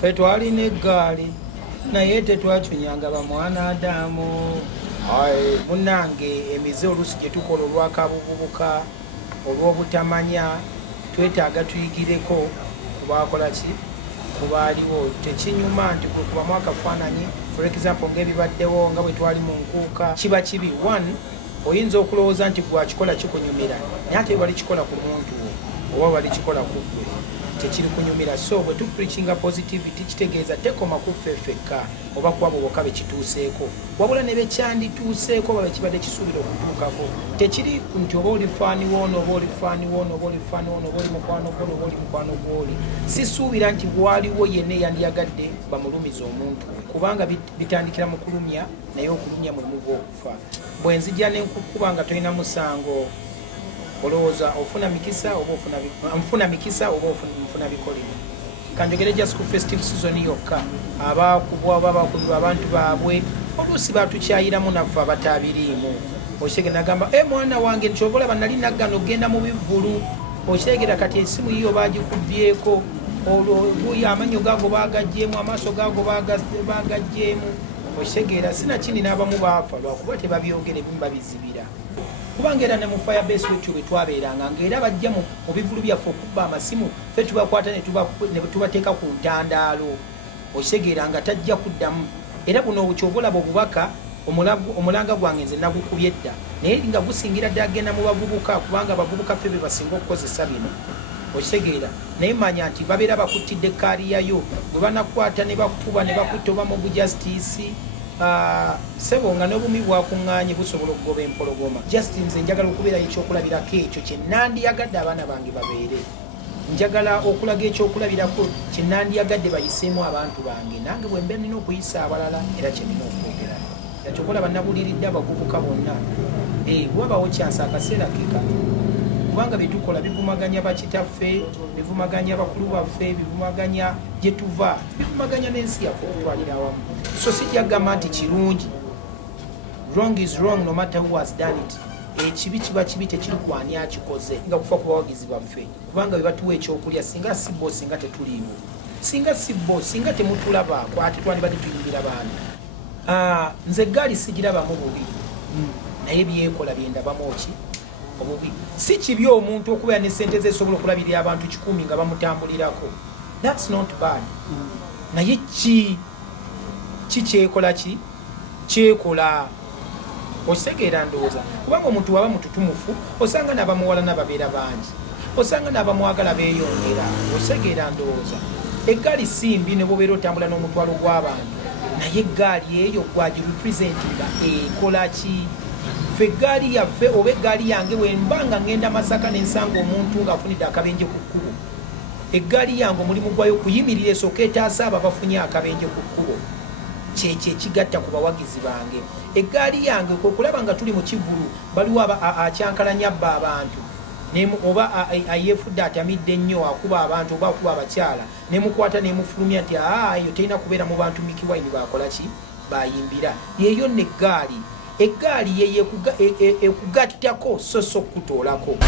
Ffe twalina eggaali naye tetwacunyanga bamwana Adamu. Munnange emize oluusi gye tukola olwakabububuka olw'obutamanya twetaaga tuyigireko kubakola ki kubaaliwo. Tekinyuma nti kwe kubamu akafaananyi for example ng'ebibaddewo nga bwe twali mu nkuuka kiba kibi. One, oyinza okulowooza nti gwakikola kikunyumira naye ate bali kikola ku muntu wo oba bali kikola ku ggwe tekiri kunyumira. So bwe tupreachinga positivity kitegeeza tekoma kuffe ffekka oba kwabo bokka be kituuseeko, wabula ne bekyandituuseeko oba bekibadde kisuubira okutuukako. Tekiri nti oba oli faani woono oba oli faani woono oba oli faani woono oba oli mukwano gw'oli oba oli mukwano gw'oli. Sisuubira nti waliwo yenna eyandiyagadde bamulumiza omuntu we, kubanga bitandikira mu kulumya, naye okulumya mwe muva okufa. Bwe nzija ne nkukuba nga tolina musango olowooza ofuna mikisa oba nfuna mikisa oba nfuna bikolimo. Kanjogere just ku festive season yokka abakubwa oba bakubirwa abantu baabwe oluusi batukyayiramu naffe abatabiriimu. Okitegeera nagamba mwana wange nkyogolaba nali naggana okgenda mu bivvulu. Okitegeera kati esimu yiyo bagikubyeko olwo amanyo gaago baagaggyemu amaaso gaago baagaggyemu. Okitegeera sinakindi n'abamu baafa lwakuba tebabyogere bimu babizibira. Kubanga era ne mu firebase wetyo bwe twabeeranga ng'era bajja mu bivulu byaffe okubba amasimu ffe tubakwata ne tubateeka ku ntandaalo. Okitegeera nga tajja kuddamu. Era buno ky'obolaba obubaka omulanga gwange nze nagukubye edda naye nga gusingira ddala genda mu bavubuka kubanga abavubuka ffe be basinga okukozesa bino. Okitegeera naye manya nti babeera bakuttidde kaaliyayo bwe banakwata ne bakuba ne bakutta oba mu bujustice. Sebo nga n'obumi bwakuŋŋaanye busobola okugoba empologoma. Just nze njagala okubeerayo ekyokulabirako ekyo kye nandiyagadde abaana bange babeere. Njagala okulaga ekyokulabirako kye nandiyagadde bayiseemu abantu bange nange bwe mbe nina okuyisa abalala era kye nina okwogera. Ekyokola bannabuliridde abavubuka bonna bwabawo kyansi akaseera ke kano kubanga bye tukola bivumaganya bakitaffe, bivumaganya bakulu baffe, bivumaganya gye tuva, bivumaganya n'ensi yaffe okutwalira awamu. So sijja kugamba nti kirungi. Wrong is wrong no matter who has done it. Ekibi kiba kibi tekiri kwani akikoze nga kufa ku bawagizi baffe kubanga bwe batuwa ekyokulya singa si bo singa tetuliiwo, singa si bo singa temutulabaako ate twandibadde tuyimbira baana. Nze eggaali sigirabamu bubi naye byekola byendabamu ki obubi. Si kibi omuntu okubeera ne ssente ze esobola okulabirira abantu 100 nga bamutambulirako. That's not bad. Naye kyekola kyekola okitegeera ndowooza kubanga omuntu waba mututumufu osanga n'abamuwala n'ababeera bangi, osanga n'abamwagala beeyongera. Okitegeera ndowooza eggaali simbi ne bwobeera otambula n'omutwalo gw'abantu naye eggaali eyo gwagirepresentinga ekola ki? Ffe eggaali yaffe oba eggaali yange bwe mbanga ngenda Masaka n'ensanga omuntu ng'afunidde akabenje ku kkubo, eggaali yange omulimu gwayo kuyimirira esooka etaasa abo abafunye akabenje ku kkubo. Kyekyo ekigatta ku bawagizi bange. Eggaali yange okulaba nga tuli mu kivulu baliwo akyankalanya abba abantu oba ayeefudde atamidde ennyo akuba abantu oba akuba abakyala nemukwata nemufulumya nti eyo terina kubeera mu bantu mikiwaini bakola ki bayimbira. Yeeyo neggaali, eggaali yeye ekugattako so okutoolako.